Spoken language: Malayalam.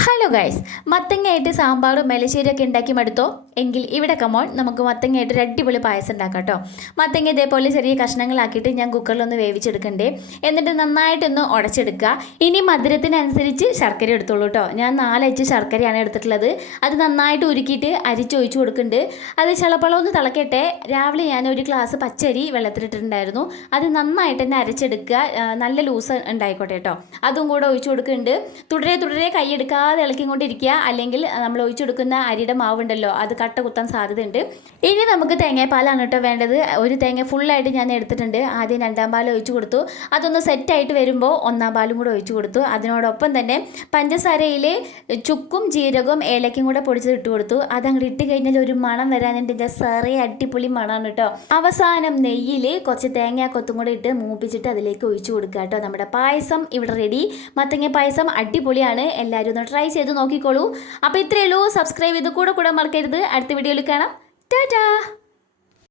ഹലോ ഗൈസ്, മത്തങ്ങയായിട്ട് സാമ്പാറും മെലശ്ശേരിയൊക്കെ ഉണ്ടാക്കി മടുത്തോ? എങ്കിൽ ഇവിടെ കമോൺ, നമുക്ക് മത്തങ്ങയായിട്ട് ഒരു അടിപൊളി പായസം ഉണ്ടാക്കാം കേട്ടോ. മത്തങ്ങ ഇതേപോലെ ചെറിയ കഷ്ണങ്ങളാക്കിയിട്ട് ഞാൻ കുക്കറിലൊന്ന് വേവിച്ചെടുക്കണ്ടേ. എന്നിട്ട് നന്നായിട്ടൊന്ന് ഉടച്ചെടുക്കുക. ഇനി മധുരത്തിനനുസരിച്ച് ശർക്കര എടുത്തോളൂ കേട്ടോ. ഞാൻ 4 അച്ച് ശർക്കരയാണ് എടുത്തിട്ടുള്ളത്. അത് നന്നായിട്ട് ഉരുക്കിയിട്ട് അരിച്ചൊഴിച്ച് കൊടുക്കുന്നുണ്ട്. അത് ചളപ്പളം ഒന്ന് തിളക്കട്ടെ. രാവിലെ ഞാൻ ഒരു ഗ്ലാസ് പച്ചരി വെള്ളത്തിലിട്ടിട്ടുണ്ടായിരുന്നു. അത് നന്നായിട്ട് തന്നെ അരച്ചെടുക്കുക. നല്ല ലൂസ് ഉണ്ടായിക്കോട്ടെ കേട്ടോ. അതും കൂടെ ഒഴിച്ചു കൊടുക്കുന്നുണ്ട്. തുടരെ കൈയെടുക്കാതെ ഇളക്കിക്കൊണ്ടിരിക്കുക. അല്ലെങ്കിൽ നമ്മൾ ഒഴിച്ചു കൊടുക്കുന്ന അരിയുടെ മാവുണ്ടല്ലോ, അത് കട്ട കുത്താൻ സാധ്യതയുണ്ട്. ഇനി നമുക്ക് തേങ്ങാപ്പാലാണ് കേട്ടോ വേണ്ടത്. ഒരു തേങ്ങ ഫുള്ളായിട്ട് ഞാൻ എടുത്തിട്ടുണ്ട്. ആദ്യം 2ാം പാൽ ഒഴിച്ചു കൊടുത്തു. അതൊന്ന് സെറ്റായിട്ട് വരുമ്പോൾ 1ാം പാലും കൂടെ ഒഴിച്ചു കൊടുത്തു. അതിനോടൊപ്പം തന്നെ പഞ്ചസാരയിൽ ചുക്കും ജീരകവും ഏലക്കും കൂടെ പൊടിച്ചത് ഇട്ട് കൊടുത്തു. അതങ്ങോട്ട് ഇട്ട് കഴിഞ്ഞാൽ ഒരു മണം വരാനുണ്ട്. സാറേ അടിപൊളി മണമാണ് കേട്ടോ. അവസാനം നെയ്യിൽ കുറച്ച് തേങ്ങാക്കൊത്തും കൂടെ ഇട്ട് മൂപ്പിച്ചിട്ട് അതിലേക്ക് ഒഴിച്ചു കൊടുക്കുക കേട്ടോ. നമ്മുടെ പായസം ഇവിടെ റെഡി. മത്തങ്ങ പായസം അടിപൊളിയാണ്. എല്ലാവരും ഒന്ന് ട്രൈ ചെയ്ത് നോക്കിക്കോളൂ. അപ്പോൾ ഇത്രയേ ഉള്ളൂ. സബ്സ്ക്രൈബ് ചെയ്ത് കൂടെ മറക്കരുത്. അടുത്ത വീഡിയോയിൽ കാണാം. ടാറ്റാ.